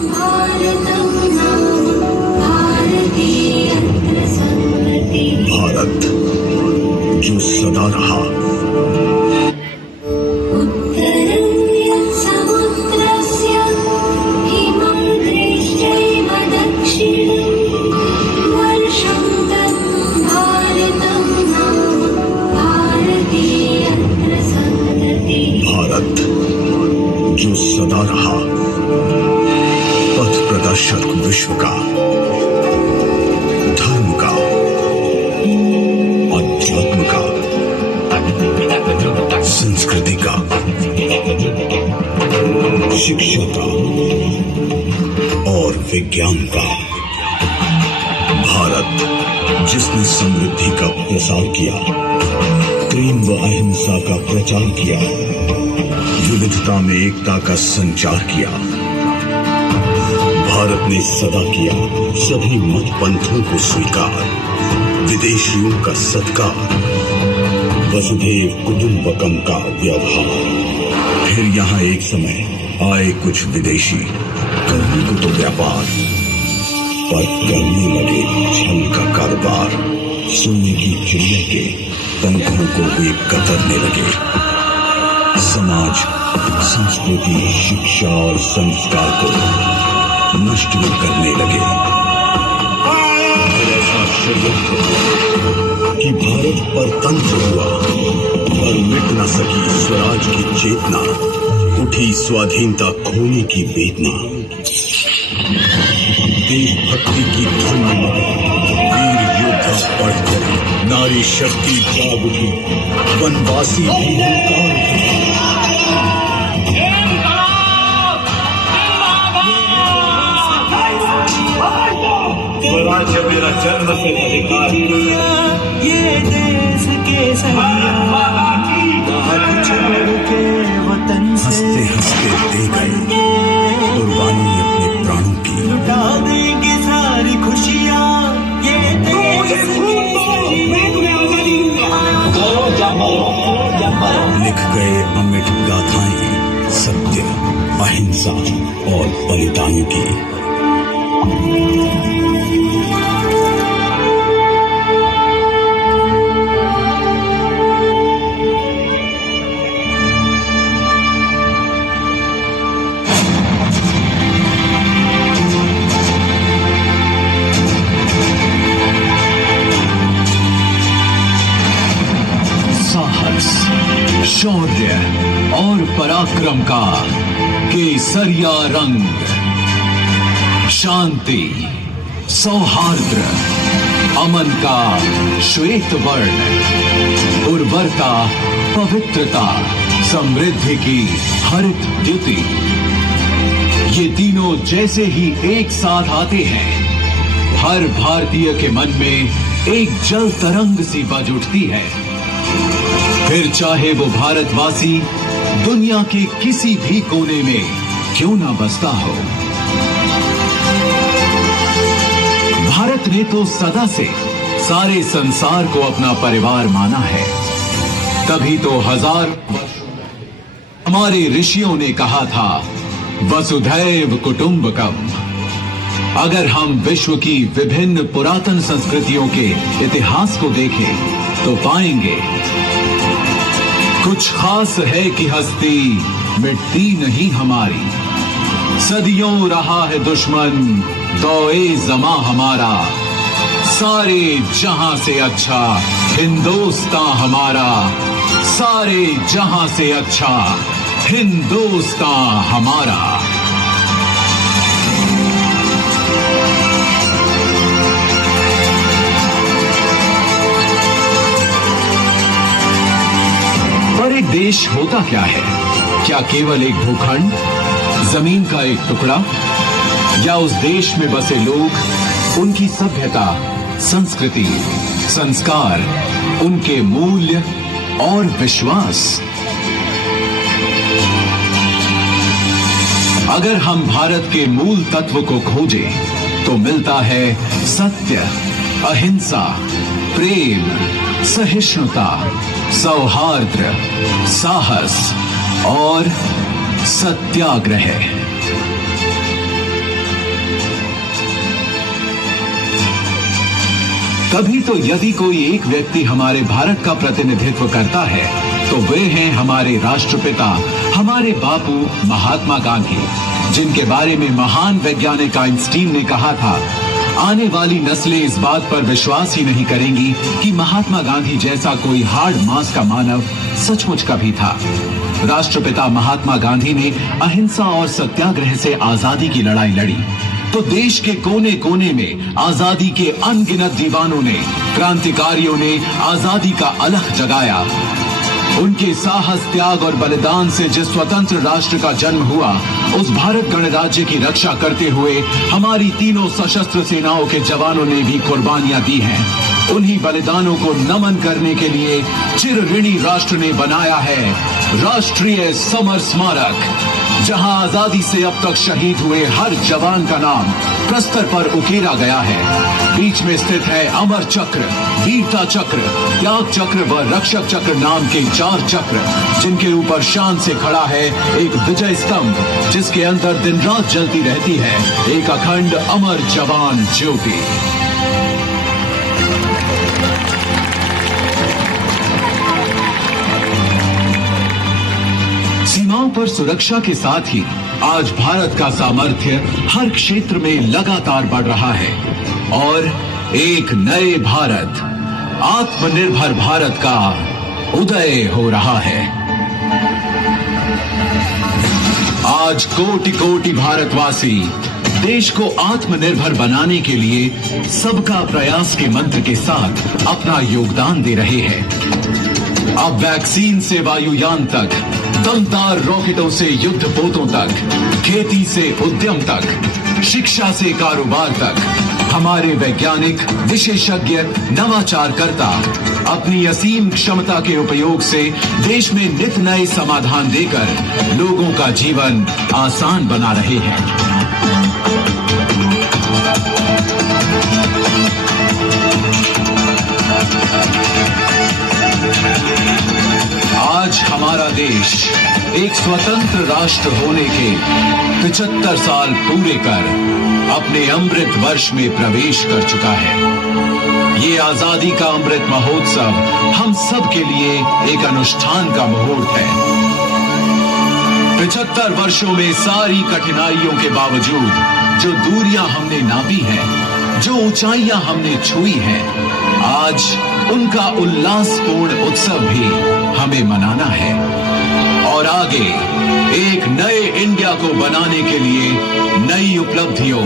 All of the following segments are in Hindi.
भारत जो सदा रहा, भारत जो सदा रहा, पथ प्रदर्शक विश्व का, धर्म का, अध्यात्म का, संस्कृति का, शिक्षा का और विज्ञान का। भारत जिसने समृद्धि का प्रसार किया, प्रेम व अहिंसा का प्रचार किया, विविधता में एकता का संचार किया। भारत ने सदा किया सभी मत पंथों को स्वीकार, विदेशियों का सत्कार, वसुधैव कुटुंबकम का व्यवहार। फिर यहाँ एक समय आए कुछ विदेशी, करने को तो व्यापार, पर करने लगे छल का कारोबार। सोने की चिड़िया के पंखों को वे कतरने लगे। समाज, संस्कृति, शिक्षा और संस्कार को नष्ट करने लगे। ऐसा षड्यंत्र कि भारत परतंत्र हुआ, पर मिट न सकी स्वराज की चेतना, उठी स्वाधीनता खोने की वेदना। देशभक्ति की धुन में वीर योद्धा बढ़ चले, नारी शक्ति जाग उठी, वनवासी भी हुंकार उठे। स्वराज्य मेरा जन्म से अधिकार, ये देश के वतन हंसते हंसते दे गए कुर्बानी अपने प्राणों की। लुटा देंगे सारी खुशियाँ, ये लिख गए अमिट गाथाएं सत्य, अहिंसा और बलिदानों की। शौर्य और पराक्रम का केसरिया रंग, शांति, सौहार्द, अमन का श्वेत वर्ण, उर्वरता, पवित्रता, समृद्धि की हरित द्युति। ये तीनों जैसे ही एक साथ आते हैं, हर भारतीय के मन में एक जल तरंग सी बज उठती है। फिर चाहे वो भारतवासी दुनिया के किसी भी कोने में क्यों ना बसता हो। भारत ने तो सदा से सारे संसार को अपना परिवार माना है। तभी तो हजार हमारे ऋषियों ने कहा था, वसुधैव कुटुंबकम। अगर हम विश्व की विभिन्न पुरातन संस्कृतियों के इतिहास को देखें तो पाएंगे कुछ खास है कि हस्ती मिटती नहीं हमारी। सदियों रहा है दुश्मन दौए जमा हमारा, सारे जहां से अच्छा हिंदुस्तान हमारा, सारे जहां से अच्छा हिंदुस्तान हमारा। एक देश होता क्या है? क्या केवल एक भूखंड, जमीन का एक टुकड़ा, या उस देश में बसे लोग, उनकी सभ्यता, संस्कृति, संस्कार, उनके मूल्य और विश्वास? अगर हम भारत के मूल तत्व को खोजें तो मिलता है सत्य, अहिंसा, प्रेम, सहिष्णुता, सौहार्द, साहस और सत्याग्रह। कभी तो यदि कोई एक व्यक्ति हमारे भारत का प्रतिनिधित्व करता है तो वे हैं हमारे राष्ट्रपिता, हमारे बापू महात्मा गांधी, जिनके बारे में महान वैज्ञानिक आइंस्टीन ने कहा था, आने वाली नस्लें इस बात पर विश्वास ही नहीं करेंगी कि महात्मा गांधी जैसा कोई हार्ड मांस का मानव सचमुच कभी था। राष्ट्रपिता महात्मा गांधी ने अहिंसा और सत्याग्रह से आजादी की लड़ाई लड़ी, तो देश के कोने कोने में आजादी के अनगिनत दीवानों ने, क्रांतिकारियों ने आजादी का अलख जगाया। उनके साहस, त्याग और बलिदान से जिस स्वतंत्र राष्ट्र का जन्म हुआ, उस भारत गणराज्य की रक्षा करते हुए हमारी तीनों सशस्त्र सेनाओं के जवानों ने भी कुर्बानियां दी हैं। उन्हीं बलिदानों को नमन करने के लिए चिर ऋणी राष्ट्र ने बनाया है राष्ट्रीय समर स्मारक, जहां आजादी से अब तक शहीद हुए हर जवान का नाम प्रस्तर पर उकेरा गया है। बीच में स्थित है अमर चक्र, वीरता चक्र, त्याग चक्र व रक्षक चक्र नाम के 4 चक्र, जिनके ऊपर शान से खड़ा है एक विजय स्तंभ, जिसके अंदर दिन रात जलती रहती है एक अखंड अमर जवान ज्योति। सीमाओं पर सुरक्षा के साथ ही आज भारत का सामर्थ्य हर क्षेत्र में लगातार बढ़ रहा है और एक नए भारत, आत्मनिर्भर भारत का उदय हो रहा है। आज कोटि कोटि भारतवासी देश को आत्मनिर्भर बनाने के लिए सबका प्रयास के मंत्र के साथ अपना योगदान दे रहे हैं। अब वैक्सीन से वायुयान तक, दमदार रॉकेटों से युद्ध पोतों तक, खेती से उद्यम तक, शिक्षा से कारोबार तक, हमारे वैज्ञानिक, विशेषज्ञ, नवाचारकर्ता अपनी असीम क्षमता के उपयोग से देश में नित नए समाधान देकर लोगों का जीवन आसान बना रहे हैं। आज हमारा देश एक स्वतंत्र राष्ट्र होने के 75 साल पूरे कर अपने अमृत वर्ष में प्रवेश कर चुका है। ये आजादी का अमृत महोत्सव हम सब के लिए एक अनुष्ठान का मुहूर्त है। 75 वर्षों में सारी कठिनाइयों के बावजूद जो दूरियां हमने नापी हैं, जो ऊंचाइयां हमने छुई हैं, आज उनका उल्लासपूर्ण उत्सव भी हमें मनाना है और आगे एक नए इंडिया को बनाने के लिए नई उपलब्धियों,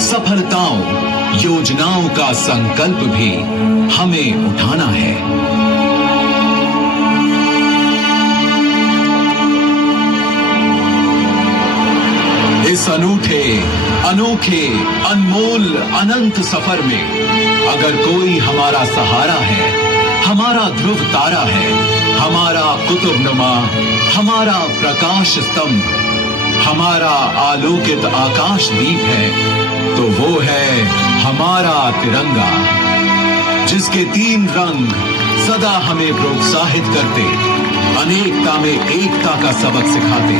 सफलताओं, योजनाओं का संकल्प भी हमें उठाना है। इस अनूठे, अनोखे, अनमोल, अनंत सफर में अगर कोई हमारा सहारा है, हमारा ध्रुव तारा है, हमारा कुतुबनुमा, हमारा प्रकाश स्तंभ, हमारा आलोकित आकाश दीप है, तो वो है हमारा तिरंगा, जिसके 3 रंग सदा हमें प्रोत्साहित करते, अनेकता में एकता का सबक सिखाते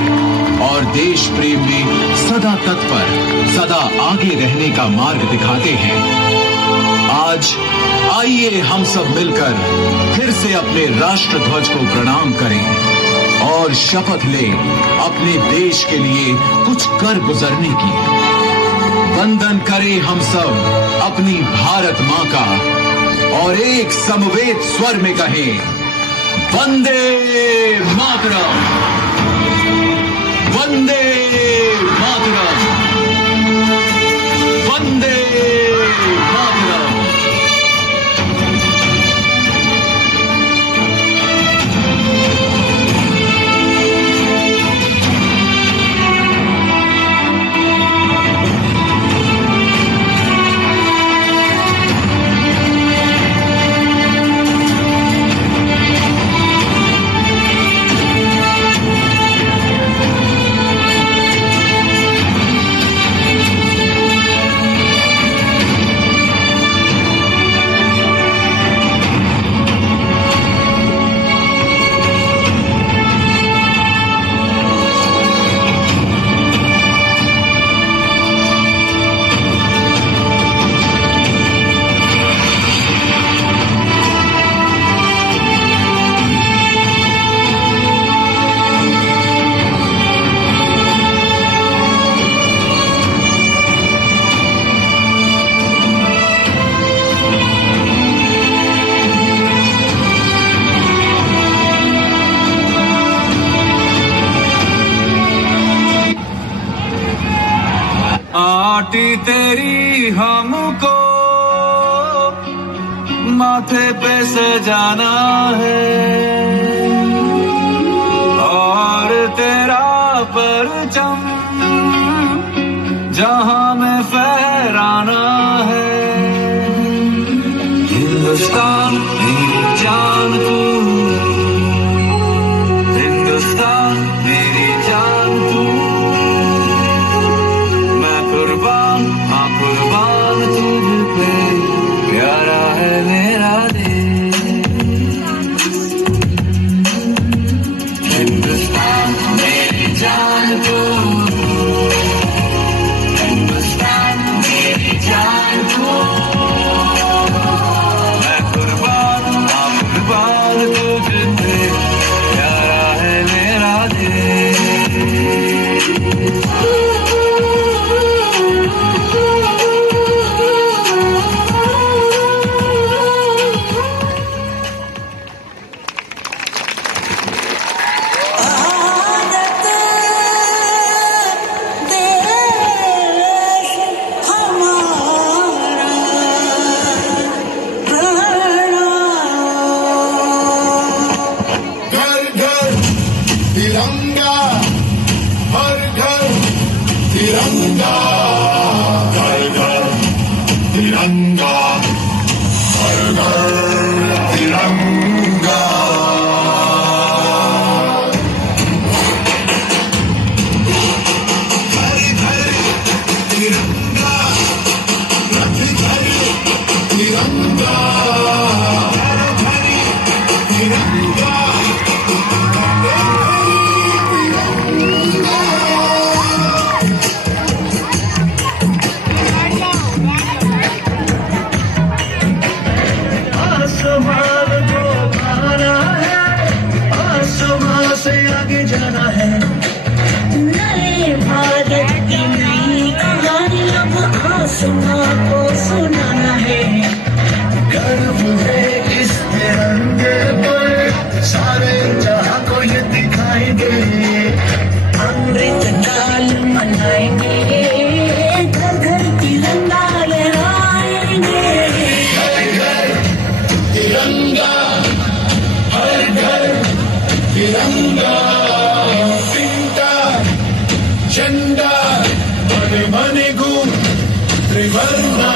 और देश प्रेम में सदा तत्पर, सदा आगे रहने का मार्ग दिखाते हैं। आज आइए हम सब मिलकर फिर से अपने राष्ट्र ध्वज को प्रणाम करें और शपथ लें अपने देश के लिए कुछ कर गुजरने की। वंदन करें हम सब अपनी भारत मां का और एक समवेत स्वर में कहें, वंदे मातरम, वंदे मातरम, वंदे मातरम। आटी तेरी हमको माथे पे सजाना है और तेरा परचम जहां में फहराना है। हिंदुस्तान मेरी जान तू, हिंदुस्तान मेरी जान तू, मैं कुर्बान, हाँ कुर्बान तुझ पे, प्यारा है मेरा देश। हिंदुस्तान मेरी जान तू, हिंदुस्तान मेरी जान तू, मैं कुर्बान, हाँ कुर्बान तुझ पे, प्यारा है मेरा देश। भारत देश हमारा प्रणाम। घर घर तिरंगा, हर घर तिरंगा, घर घर तिरंगा, हर घर तिरंगा। घर घर तिरंगा, रथ घर तिरंगा, घर घर तिरंगा। आसमान को पाना है, आसमान से आगे जाना है। नए भारत की नई कहानी अब आसमां को सुनाना है। गर्व है इस तिरंगे पर, सारे जहां को ये दिखाएंगे। अमृत काल मनाएंगे, घर घर तिरंगा लहराएंगे। तिरंगा, हर घर तिरंगा, तिंटा झंडा मन मन गूं त्रिवर्णा।